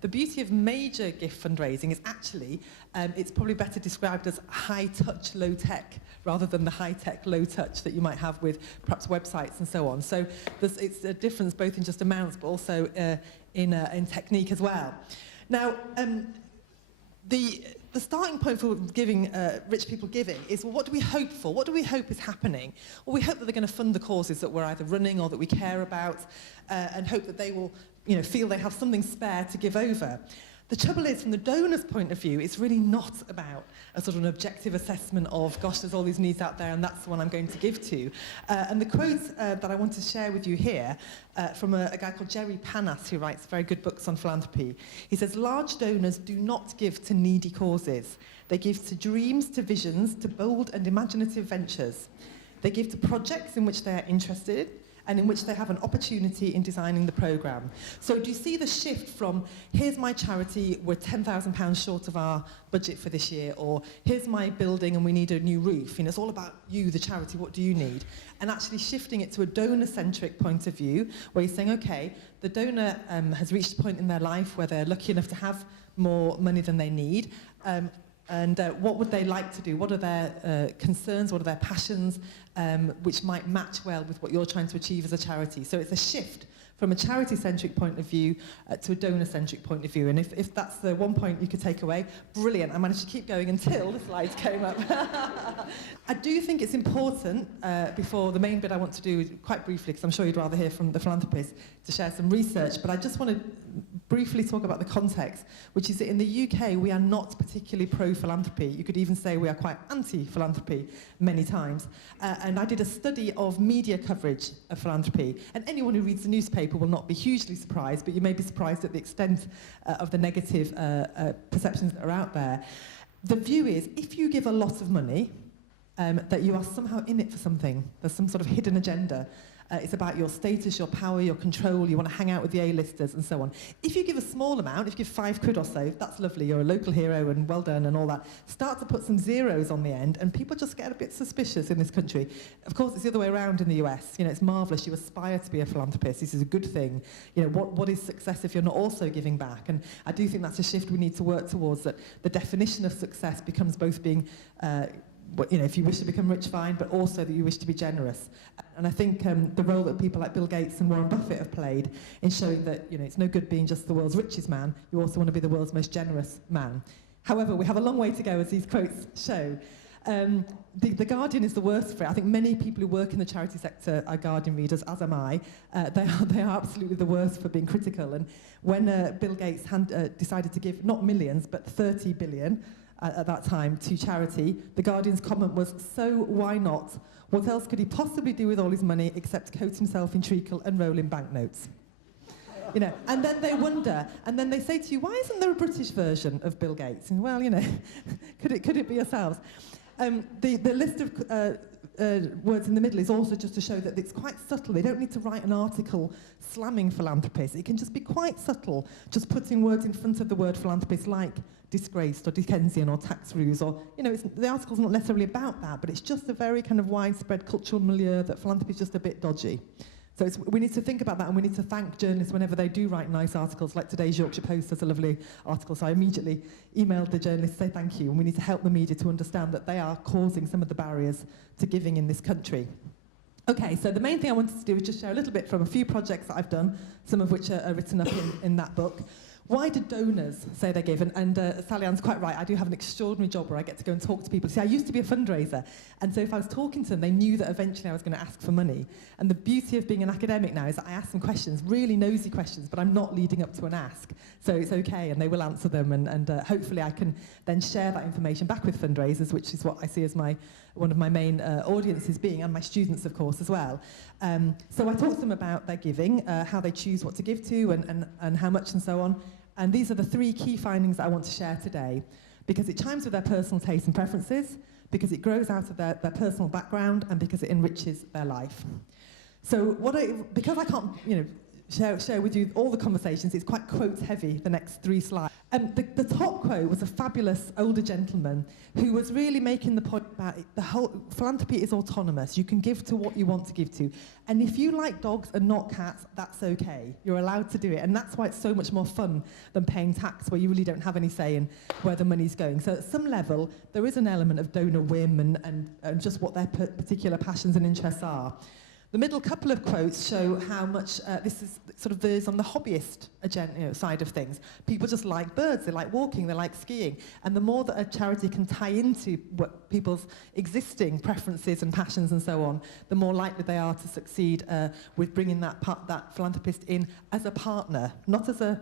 the beauty of major gift fundraising is actually, it's probably better described as high-touch, low-tech, rather than the high-tech, low-touch that you might have with perhaps websites and so on. So it's a difference both in just amounts, but also in technique as well. Now, the starting point for giving, rich people giving is, well, what do we hope for? What do we hope is happening? Well, we hope that they're going to fund the causes that we're either running or that we care about, and hope that they will, feel they have something spare to give over. The trouble is, from the donor's point of view, it's really not about a sort of an objective assessment of, gosh, there's all these needs out there and that's the one I'm going to give to. And the quote that I want to share with you here from a guy called Jerry Panas, who writes very good books on philanthropy. He says, large donors do not give to needy causes. They give to dreams, to visions, to bold and imaginative ventures. They give to projects in which they are interested and in which they have an opportunity in designing the programme. So do you see the shift from, here's my charity, we're £10,000 short of our budget for this year, or here's my building and we need a new roof. It's all about you, the charity, what do you need? And actually shifting it to a donor-centric point of view, where you're saying, okay, the donor has reached a point in their life where they're lucky enough to have more money than they need, and what would they like to do? What are their concerns? What are their passions, which might match well with what you're trying to achieve as a charity? So it's a shift from a charity-centric point of view to a donor-centric point of view. And if that's the one point you could take away, brilliant. I managed to keep going until the slides came up. I do think it's important, before the main bit I want to do quite briefly, because I'm sure you'd rather hear from the philanthropist, to share some research, but I just want to briefly talk about the context, which is that in the UK, we are not particularly pro-philanthropy. You could even say we are quite anti-philanthropy many times. And I did a study of media coverage of philanthropy, and anyone who reads the newspaper will not be hugely surprised, but you may be surprised at the extent of the negative perceptions that are out there. The view is, if you give a lot of money, that you are somehow in it for something. There's some sort of hidden agenda. It's about your status, your power, your control. You want to hang out with the A-listers and so on. If you give a small amount, if you give £5 or so, that's lovely. You're a local hero and well done and all that. Start to put some zeros on the end, and people just get a bit suspicious in this country. Of course, it's the other way around in the US. It's marvellous. You aspire to be a philanthropist. This is a good thing. What is success if you're not also giving back? And I do think that's a shift we need to work towards, that the definition of success becomes both being if you wish to become rich, fine, but also that you wish to be generous. And I think the role that people like Bill Gates and Warren Buffett have played in showing that it's no good being just the world's richest man, you also want to be the world's most generous man. However, we have a long way to go, as these quotes show. The Guardian is the worst for it. I think many people who work in the charity sector are Guardian readers, as am I. They are absolutely the worst for being critical. And when Bill Gates decided to give, not millions, but 30 billion, at that time, to charity, the Guardian's comment was, so why not? What else could he possibly do with all his money except coat himself in treacle and roll in banknotes? And then they wonder, and then they say to you, why isn't there a British version of Bill Gates? And well, could it be yourselves? The list of words in the middle is also just to show that it's quite subtle. They don't need to write an article slamming philanthropists. It can just be quite subtle, just putting words in front of the word philanthropist, like disgraced or Dickensian or tax ruse, or, the article's not necessarily about that, but it's just a very kind of widespread cultural milieu that philanthropy is just a bit dodgy. So we need to think about that, and we need to thank journalists whenever they do write nice articles, like today's Yorkshire Post has a lovely article, so I immediately emailed the journalists to say thank you, and we need to help the media to understand that they are causing some of the barriers to giving in this country. Okay, so the main thing I wanted to do is just share a little bit from a few projects that I've done, some of which are written up in that book. Why do donors say they give? And Sally Ann's quite right. I do have an extraordinary job where I get to go and talk to people. See, I used to be a fundraiser, and so if I was talking to them, they knew that eventually I was going to ask for money. And the beauty of being an academic now is that I ask them questions, really nosy questions, but I'm not leading up to an ask. So it's okay, and they will answer them, and hopefully I can then share that information back with fundraisers, which is what I see as one of my main audiences being, and my students, of course, as well. So I talk to them about their giving, how they choose what to give to, and how much and so on. And these are the three key findings that I want to share today, because it chimes with their personal tastes and preferences, because it grows out of their personal background, and because it enriches their life. So because I can't, share with you all the conversations. It's quite quotes heavy, the next 3 slides. The top quote was a fabulous older gentleman who was really making the point about the whole philanthropy is autonomous. You can give to what you want to give to. And if you like dogs and not cats, that's okay. You're allowed to do it. And that's why it's so much more fun than paying tax, where you really don't have any say in where the money's going. So at some level, there is an element of donor whim and just what their particular passions and interests are. The middle couple of quotes show how much this is sort of veers on the hobbyist side of things. People just like birds, they like walking, they like skiing. And the more that a charity can tie into what people's existing preferences and passions and so on, the more likely they are to succeed with bringing that philanthropist in as a partner, not as a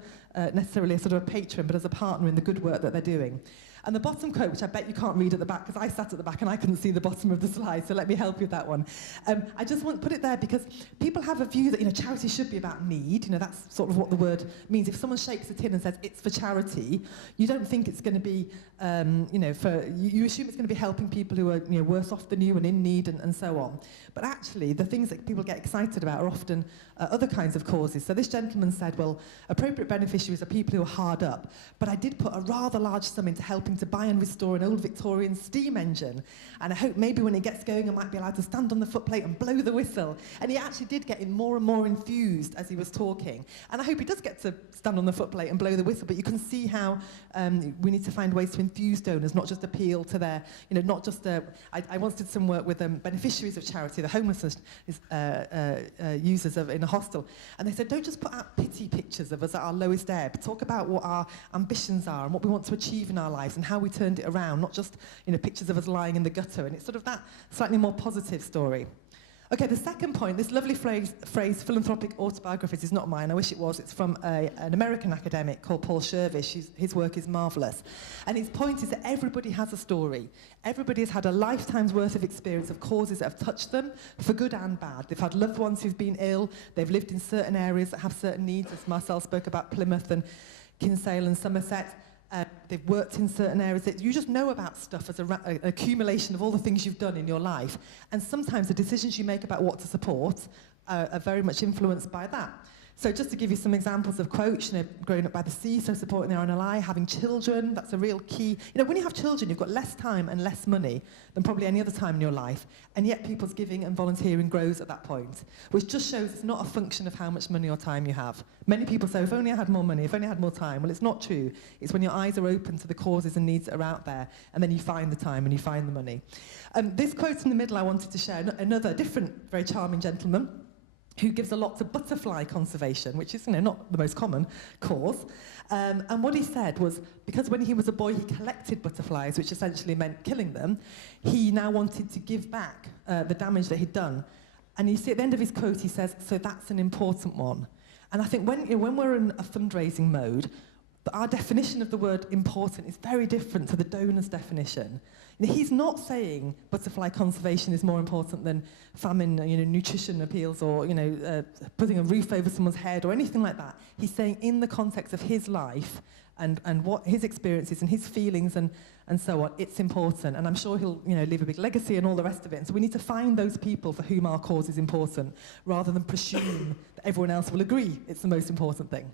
necessarily a sort of a patron, but as a partner in the good work that they're doing. And the bottom quote, which I bet you can't read at the back, because I sat at the back and I couldn't see the bottom of the slide, so let me help you with that one. I just want to put it there because people have a view that charity should be about need. That's sort of what the word means. If someone shakes a tin and says it's for charity, you don't think it's going to be, you assume it's going to be helping people who are worse off than you and in need and so on. But actually, the things that people get excited about are often other kinds of causes. So this gentleman said, well, appropriate beneficiaries are people who are hard up, but I did put a rather large sum into helping to buy and restore an old Victorian steam engine. And I hope maybe when it gets going, I might be allowed to stand on the footplate and blow the whistle. And he actually did get more and more enthused as he was talking. And I hope he does get to stand on the footplate and blow the whistle, but you can see how we need to find ways to enthuse donors, not just appeal to their, not just, I once did some work with beneficiaries of charity, the homelessness users in a hostel, and they said, don't just put out pity pictures of us at our lowest ebb, talk about what our ambitions are and what we want to achieve in our lives and how we turned it around, not just pictures of us lying in the gutter. And it's sort of that slightly more positive story. Okay, the second point, this lovely phrase philanthropic autobiographies, is not mine. I wish it was. It's from an American academic called Paul Shervish. His work is marvellous. And his point is that everybody has a story. Everybody has had a lifetime's worth of experience of causes that have touched them, for good and bad. They've had loved ones who've been ill. They've lived in certain areas that have certain needs, as Marcel spoke about Plymouth and Kinsale and Somerset. They've worked in certain areas that you just know about stuff as an accumulation of all the things you've done in your life. And sometimes the decisions you make about what to support are very much influenced by that. So just to give you some examples of quotes, growing up by the sea, so supporting the RNLI, having children, that's a real key. When you have children, you've got less time and less money than probably any other time in your life, and yet people's giving and volunteering grows at that point, which just shows it's not a function of how much money or time you have. Many people say, if only I had more money, if only I had more time. Well, it's not true. It's when your eyes are open to the causes and needs that are out there, and then you find the time and you find the money. This quote in the middle I wanted to share, another different, very charming gentleman, who gives a lot to butterfly conservation, which is not the most common cause. And what he said was, because when he was a boy he collected butterflies, which essentially meant killing them, he now wanted to give back the damage that he'd done. And you see at the end of his quote he says, so that's an important one. And I think when we're in a fundraising mode, our definition of the word important is very different to the donor's definition. He's not saying butterfly conservation is more important than famine, nutrition appeals, or putting a roof over someone's head or anything like that. He's saying in the context of his life and what his experiences and his feelings and so on, it's important. And I'm sure he'll leave a big legacy and all the rest of it. And so we need to find those people for whom our cause is important, rather than presume that everyone else will agree it's the most important thing.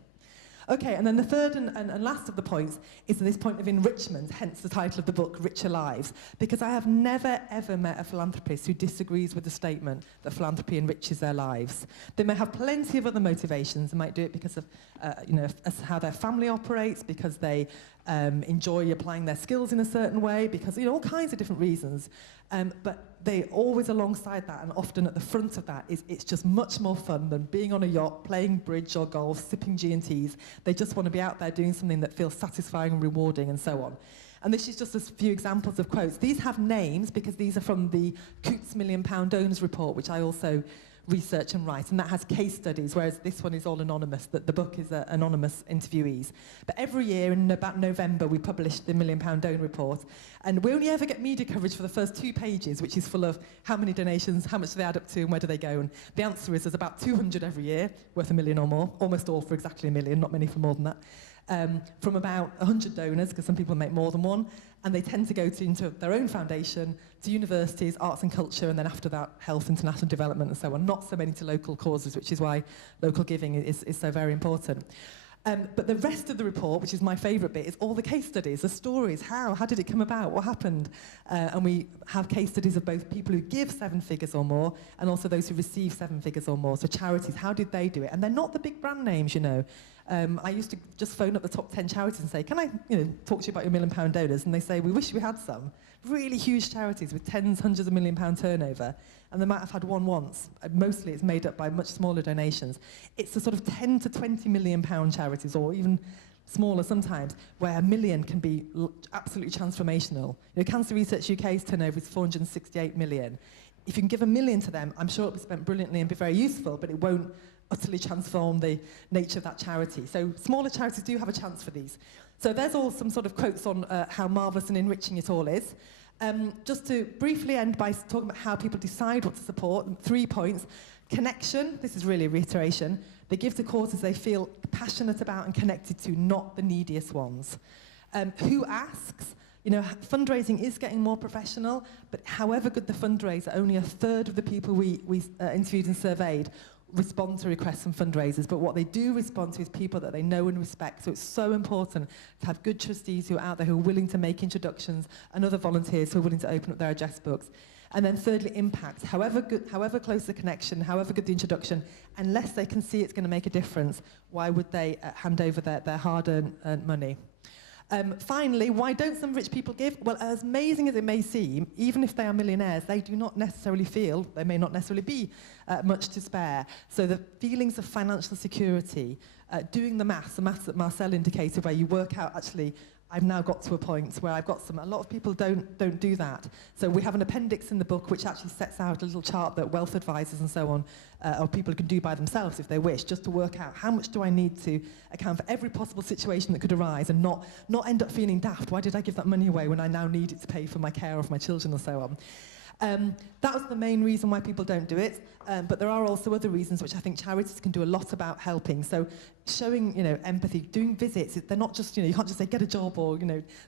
Okay, and then the third and last of the points is this point of enrichment, hence the title of the book, Richer Lives, because I have never, ever met a philanthropist who disagrees with the statement that philanthropy enriches their lives. They may have plenty of other motivations. They might do it because of how their family operates, because they enjoy applying their skills in a certain way, because, all kinds of different reasons. But they always alongside that, and often at the front of that, it's just much more fun than being on a yacht, playing bridge or golf, sipping G&Ts. They just want to be out there doing something that feels satisfying and rewarding and so on. And this is just a few examples of quotes. These have names because these are from the Coots £1 Million Donors Report, which I also research and write, and that has case studies, whereas this one is all anonymous. The book is anonymous interviewees. But every year in about November we publish the £1 Million Donor Report, and we only ever get media coverage for the first 2 pages, which is full of how many donations, how much do they add up to, and where do they go. And the answer is there's about 200 every year, worth £1 million or more, almost all for exactly £1 million, not many for more than that. from about 100 donors, because some people make more than one, and they tend to go into their own foundation, to universities, arts and culture, and then after that, health, international development, and so on. Not so many to local causes, which is why local giving is so very important. But the rest of the report, which is my favourite bit, is all the case studies, the stories. How did it come about? What happened? And we have case studies of both people who give 7 figures or more and also those who receive 7 figures or more. So charities, how did they do it? And they're not the big brand names, you know. I used to just phone up the top 10 charities and say, can I talk to you about your £1 million donors? And they say, we wish we had some. Really huge charities with tens, hundreds of £1 million turnover. And they might have had one once. Mostly it's made up by much smaller donations. It's the sort of 10 to 20 million pound charities, or even smaller sometimes, where £1 million can be absolutely transformational. Cancer Research UK's turnover is 468 million. If you can give £1 million to them, I'm sure it'll be spent brilliantly and be very useful, but it won't utterly transform the nature of that charity. So smaller charities do have a chance for these. So there's all some sort of quotes on how marvellous and enriching it all is. Just to briefly end by talking about how people decide what to support, 3 points. Connection, this is really a reiteration. They give to causes they feel passionate about and connected to, not the neediest ones. Who asks? Fundraising is getting more professional, but however good the fundraiser, only 1/3 of the people we interviewed and surveyed respond to requests from fundraisers, but what they do respond to is people that they know and respect. So it's so important to have good trustees who are out there who are willing to make introductions and other volunteers who are willing to open up their address books. And then thirdly, impact. However close the connection, however good the introduction, unless they can see it's going to make a difference, why would they hand over their hard-earned money? Finally, why don't some rich people give? Well, as amazing as it may seem, even if they are millionaires, they do not necessarily feel, they may not necessarily be much to spare. So the feelings of financial security, doing the maths that Marcel indicated, where you work out, actually, I've now got to a point where I've got some, a lot of people don't do that. So we have an appendix in the book which actually sets out a little chart that wealth advisors and so on, or people can do by themselves if they wish, just to work out how much do I need to account for every possible situation that could arise and not end up feeling daft. Why did I give that money away when I now need it to pay for my care of my children or so on? That was the main reason why people don't do it, but there are also other reasons which I think charities can do a lot about helping. So showing, empathy, doing visits, they're not just, you can't just say get a job or,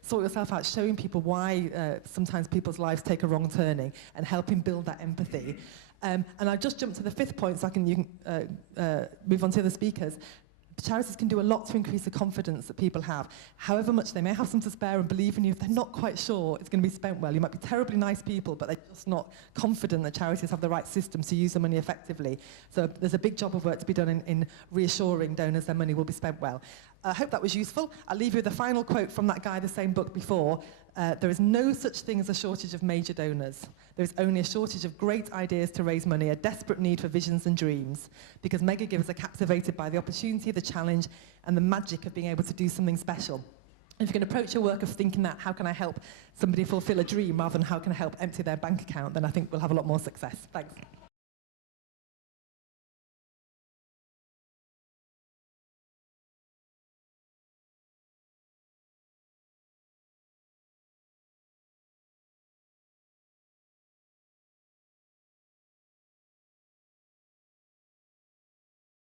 sort yourself out, showing people why sometimes people's lives take a wrong turning and helping build that empathy. And I just jumped to the 5th point so you can move on to the speakers. Charities can do a lot to increase the confidence that people have. However much they may have some to spare and believe in you, if they're not quite sure it's going to be spent well. You might be terribly nice people, but they're just not confident that charities have the right systems to use the money effectively. So there's a big job of work to be done in reassuring donors their money will be spent well. I hope that was useful. I'll leave you with a final quote from that guy, the same book before. There is no such thing as a shortage of major donors. There is only a shortage of great ideas to raise money, a desperate need for visions and dreams, because mega givers are captivated by the opportunity, the challenge, and the magic of being able to do something special. If you can approach your work of thinking that, how can I help somebody fulfill a dream, rather than how can I help empty their bank account, then I think we'll have a lot more success. Thanks.